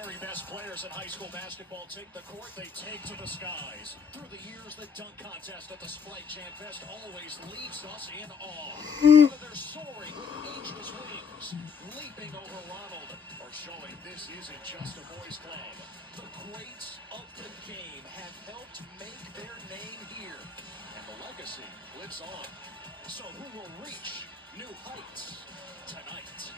very best players in high school basketball take the court, they take to the skies. Through the years, the dunk contest at the Sprite Jam Fest always leaves us in awe. Whether they're soaring with angel's wings, leaping over Ronald, or showing this isn't just a boys' club. The greats of the game have helped make their name here, and the legacy lives on. So who will reach new heights tonight?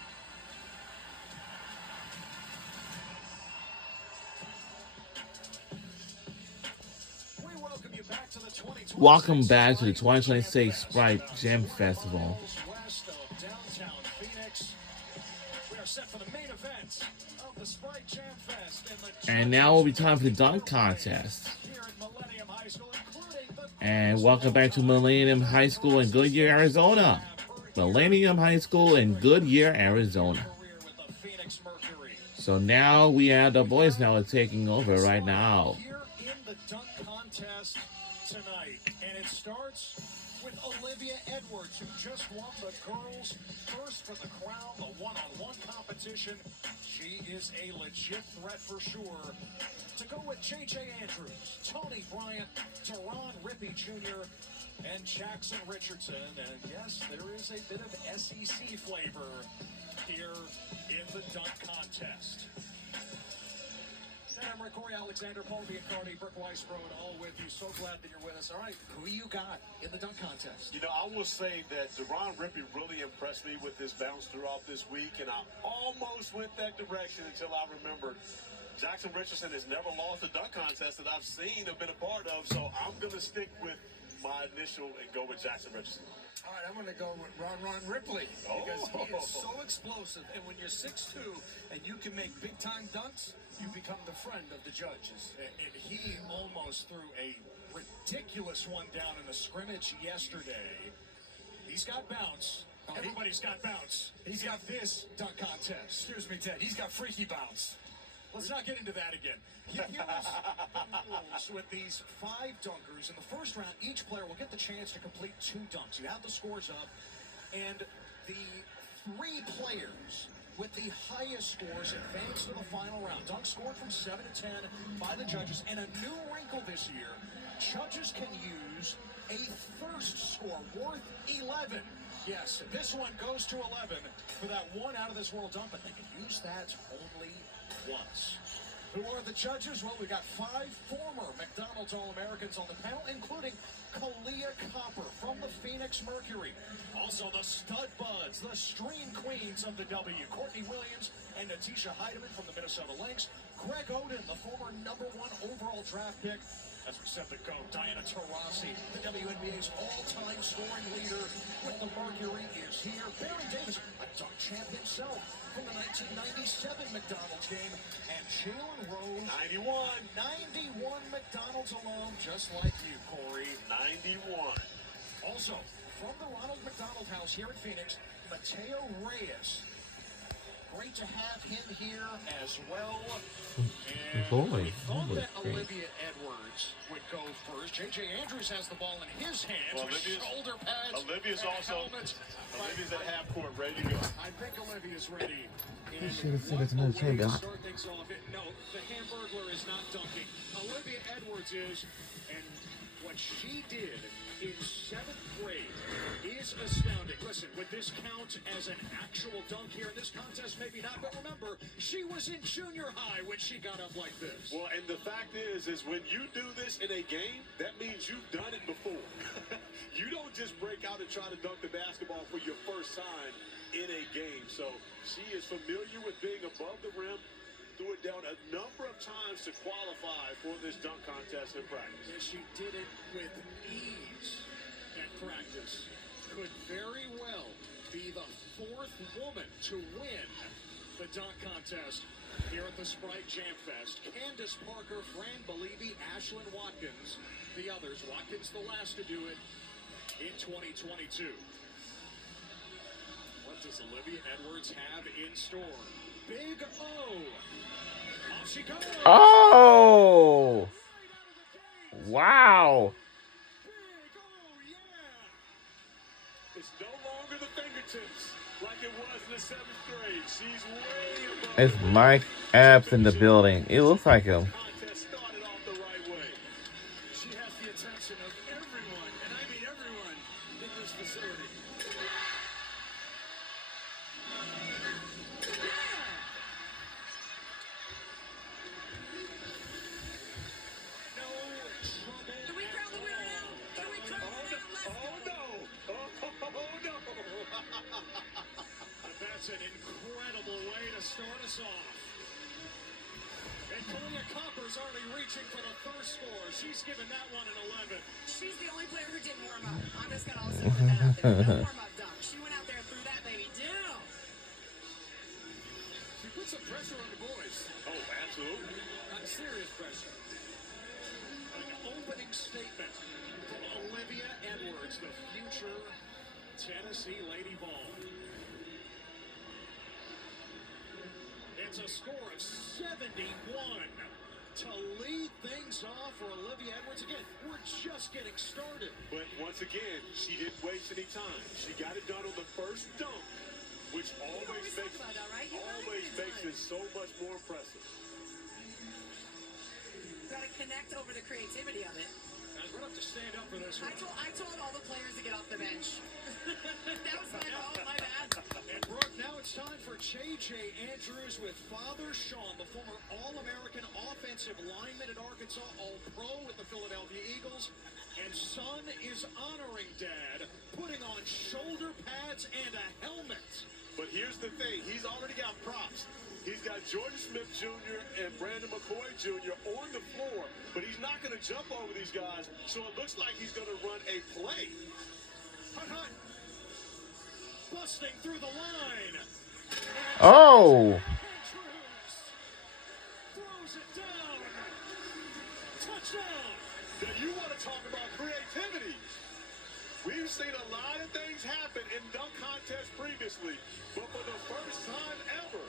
Welcome back to the 2026 Sprite Jam Festival. And now will be time for the dunk contest. And welcome back to Millennium High School in Goodyear, Arizona. Millennium High School in Goodyear, Arizona. So now we have the boys now taking over right now. Tonight, and it starts with Olivia Edwards, who just won the girls' first for the crown, the one-on-one competition. She is a legit threat for sure. To go with J.J. Andrews, Tony Bryant, Teron Rippey Jr., and Jackson Richardson. And yes, there is a bit of SEC flavor here in the dunk contest. I'm Rick Corey, Alexander, Paul Biancardi, Brooke Weisbrod, all with you. So glad that you're with us. All right, who you got in the dunk contest? You know, I will say that Teron Rippey really impressed me with his bounce throughout this week, and I almost went that direction until I remembered Jackson Richardson has never lost a dunk contest that I've seen or been a part of, so I'm going to stick with my initial and go with Jackson Richardson. All right, I'm going to go with Ron Ripley because he is so explosive, and when you're 6'2" and you can make big-time dunks, you become the friend of the judges. And he almost threw a ridiculous one down in the scrimmage yesterday. He's got bounce. Everybody's got bounce. He's got this dunk contest. Excuse me, Ted. He's got freaky bounce. Let's not get into that again. Here's the rules with these 5 dunkers. In the first round, each player will get the chance to complete 2 dunks. You have the scores up, and the 3 players with the highest scores advance to the final round. Dunks scored from 7 to 10 by the judges. And a new wrinkle this year, judges can use a first score worth 11. Yes, this one goes to 11 for that one out of this world dunk, but they can use that only once. Who are the judges? Well, we've got 5 former McDonald's All-Americans on the panel, including Kalia Copper from the Phoenix Mercury. Also the Stud Buds, the Stream Queens of the W, Courtney Williams and Natisha Heidemann from the Minnesota Lynx. Greg Oden, the former #1 overall draft pick. As we said, the GOAT, Diana Taurasi, the WNBA's all-time scoring leader with the Mercury, is here. Baron Davis, a dunk champ himself from the 1997 McDonald's game. And Jalen Rose, 91 McDonald's alum, just like you, Corey. 91. Also, from the Ronald McDonald House here in Phoenix, Mateo Reyes. Great to have him here as well. And we thought that Olivia Edwards would go first. J.J. Andrews has the ball in his hands with shoulder pads. Olivia's at half court, ready to go. I think Olivia's ready. You should have said it's more trade No, the Hamburglar is not dunking. Olivia Edwards is, and what she did in 7th grade is astounding. Listen, would this count as an actual dunk here in this contest? Maybe not, but remember, she was in junior high when she got up like this. Well, and the fact is when you do this in a game, that means you've done it before. You don't just break out and try to dunk the basketball for your first time in a game. So she is familiar with being above the rim, threw it down a number of times to qualify for this dunk contest in practice. And she did it with ease at practice. Could very well be the 4th woman to win the dunk contest here at the Sprite Jam Fest. Candace Parker, Fran Believe, Ashlyn Watkins, the others. Watkins the last to do it in 2022. What does Olivia Edwards have in store? Big O. Off she goes. Oh! Wow! It's no longer the fingertips. like it was in the 7th grade. She's way above It's the Mike Epps in the building. It looks like him. contest started off the right way. She has the attention of everyone, and I mean everyone, in this facility. No trouble. Can we crown the winner now? Can we crown the winner? Let's Oh go. no! Oh no! That's an incredible way to start us off. And Kalia Copper's already reaching for the first score. She's given that one an 11. She's the only player who didn't warm up. I'm just gonna also put that out there. No warm up dunk. She went out there and threw that baby down. She put some pressure on the boys. Oh, absolutely. Serious pressure. An opening statement from Olivia Edwards, the future Tennessee Lady Ball. It's a score of 71 to lead things off for Olivia Edwards. Again, we're just getting started. But once again, she didn't waste any time. She got it done on the first dunk, which always always makes talk about that, right? You gotta always get it makes done. it so much more impressive. Gotta connect over the creativity of it. Guys, we're going to have to stand up for this one. I told all the players to get off the bench. That was my fault, my bad. And Brooke, now it's time for J.J. Andrews with Father Sean, the former All-American offensive lineman at Arkansas, All-Pro with the Philadelphia Eagles. And son is honoring Dad, putting on shoulder pads and a helmet. But here's the thing, he's already got props. He's got Jordan Smith Jr. and Brandon McCoy Jr. on the floor, but he's not going to jump over these guys, so it looks like he's going to run a play. Hut, hut. Busting through the line. Oh! Andrews throws it down. Touchdown. Now you want to talk about creativity. We've seen a lot of things happen in dunk contests previously, but for the first time ever,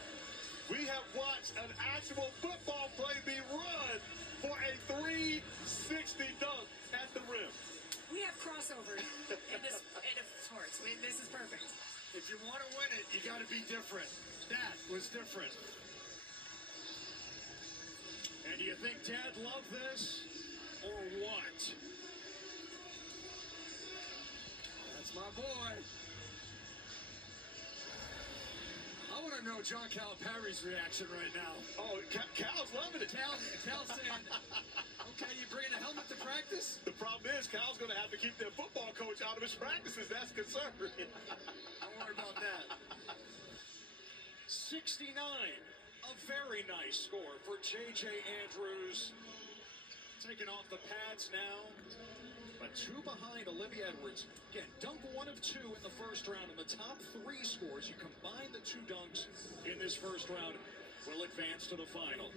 we have watched an actual football play be run for a 360 dunk at the rim. We have crossovers in this sports. This is perfect. If you want to win it, you got to be different. That was different. And do you think Dad loved this or what? That's my boy. I want to know John Calipari's reaction right now. Oh, Cal's loving it. Cal's saying, okay, you bringing a helmet to practice? The problem is Cal's going to have to keep their football coach out of his practices. That's concerning. Don't worry about that. 69, a very nice score for J.J. Andrews. Taking off the pads now, but two behind Olivia Edwards. Again, dunk 1 of 2 in the first round. In the top 3 scores, you combine the 2 dunks in this first round, will advance to the final.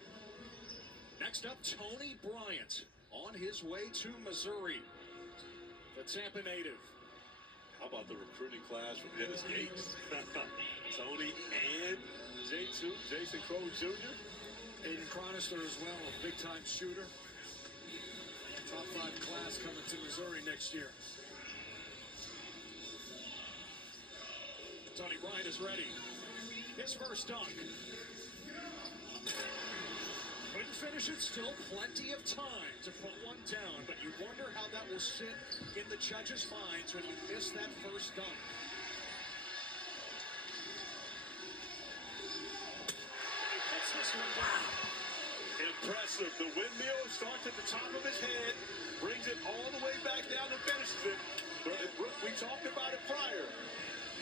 Next up, Tony Bryant on his way to Missouri. The Tampa native. How about the recruiting class from Dennis Gates? Tony and J2, Jason Crow Jr. Aiden Chronister as well, a big-time shooter. Top 5 class coming to Missouri next year. Tony Bryant is ready. His first dunk. Couldn't finish it, still plenty of time to put one down, but you wonder how that will sit in the judges' minds when you miss that first dunk. He puts this one down. Impressive. The windmill starts at the top of his head, brings it all the way back down and finishes it. But Brooke, we talked about it prior.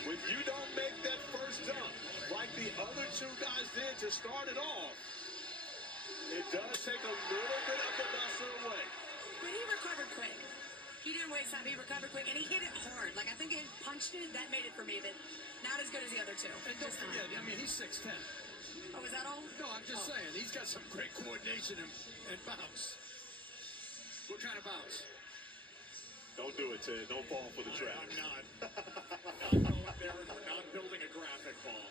When you don't make that first dunk, like the other 2 guys did to start it off, it does take a little bit of the luster away. But he recovered quick. He didn't waste time. He recovered quick, and he hit it hard. Like, I think he punched it. That made it for me, but not as good as the other 2. And don't forget, I mean, he's 6'10". Oh, was that all? No, I'm just saying, he's got some great coordination and bounce. What kind of bounce? Don't do it, Ted. Don't fall for the trap. I'm not. I'm not going there, and we're not building a graphic ball.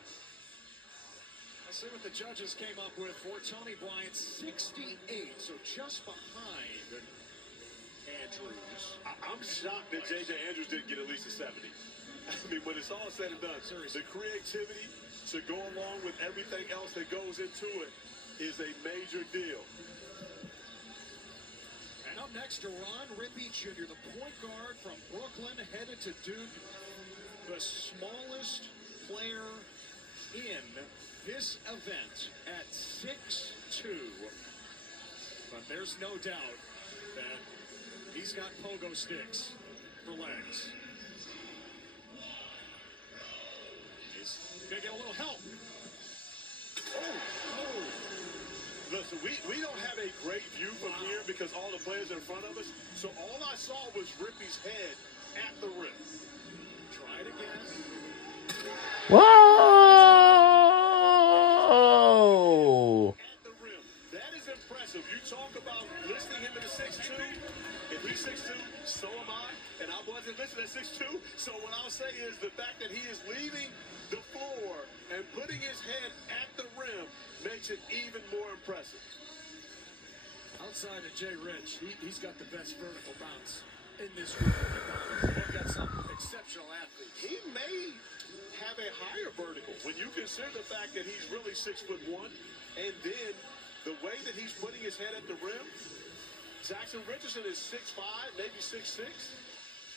Let's see what the judges came up with for Tony Bryant. 68, so just behind Andrews. I'm shocked that J.J. Andrews didn't get at least a 70. I mean, when it's all said and done, the creativity to go along with everything else that goes into it is a major deal. And up next, Ron Rippey Jr., the point guard from Brooklyn, headed to Duke, the smallest player in this event at 6'2". But there's no doubt that he's got pogo sticks for legs. He's going to get a little help. Listen, we don't have a great view from here because all the players are in front of us. So all I saw was Rippey's head at the rim. Try it again. Whoa! At the rim. That is impressive. You talk about listing him at a 6'2". If he's 6'2", so am I. And I wasn't listed at 6'2". So what I'll say is the fact that he is leaving the floor and putting his head at the rim makes it even more impressive. Outside of Jay Rich, he's got the best vertical bounce in this group. They've got some exceptional athletes. He may have a higher vertical when you consider the fact that he's really 6'1", and then the way that he's putting his head at the rim. Jackson Richardson is 6'5", maybe 6'6".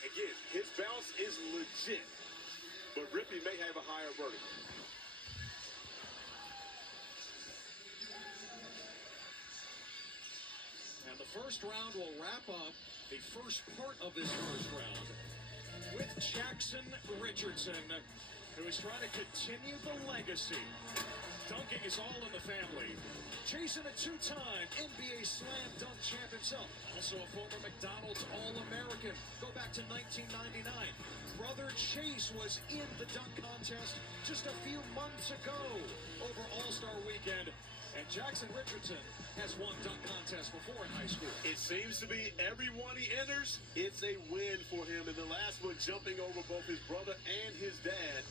Again, his bounce is legit, but Rippey may have a higher vertical. And the first round will wrap up the first part of this first round with Jackson Richardson, who is trying to continue the legacy. Dunking is all in the family. Jason, a two-time NBA Slam Dunk champ himself. Also a former McDonald's All-American. Go back to 1999. Brother Chase was in the dunk contest just a few months ago over All-Star Weekend. And Jackson Richardson has won dunk contests before in high school. It seems to be every one he enters, it's a win for him. And the last one jumping over both his brother and his dad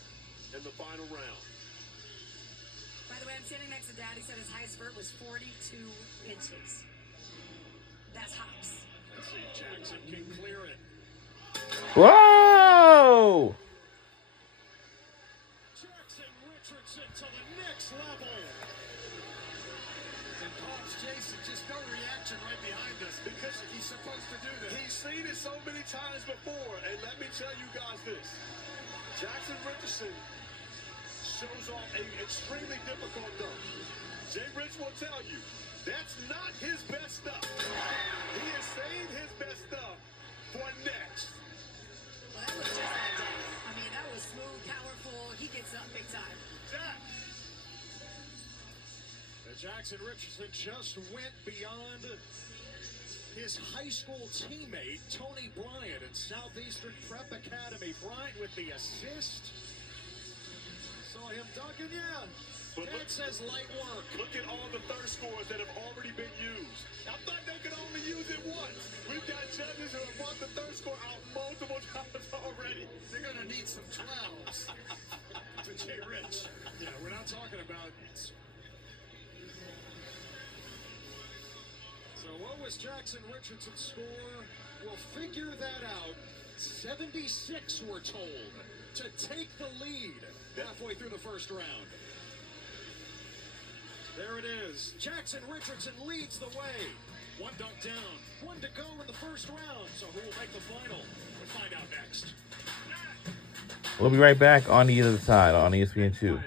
in the final round. By the way, I'm standing next to Dad. He said his highest vert was 42 inches. That's hops. Let's see if Jackson can clear it. Whoa! Jackson Richardson to the next level. And Pops Jason, just no reaction right behind us because he's supposed to do that. He's seen it so many times before, and let me tell you guys this. Jackson Richardson shows off an extremely difficult dunk. Jay Rich will tell you, that's not his best stuff. He is saving his best stuff for next. Well, that was just like that. I mean, that was smooth, powerful. He gets up big time. Jack. Jackson Richardson just went beyond his high school teammate, Tony Bryant, at Southeastern Prep Academy. Bryant with the assist. Saw him dunking, yeah. Dad says light work. Look at all the third scores that have already been used. I thought they could only use it once. We've got judges who have brought the third score out multiple times already. They're going to need some 12s to Jay Rich. Yeah, we're not talking about... So what was Jackson Richardson's score? We'll figure that out. 76, we're told, to take the lead halfway through the first round. There it is. Jackson Richardson leads the way. One dunk down, one to go in the first round. So who will make the final? We'll find out next. We'll be right back on the other side on ESPN2.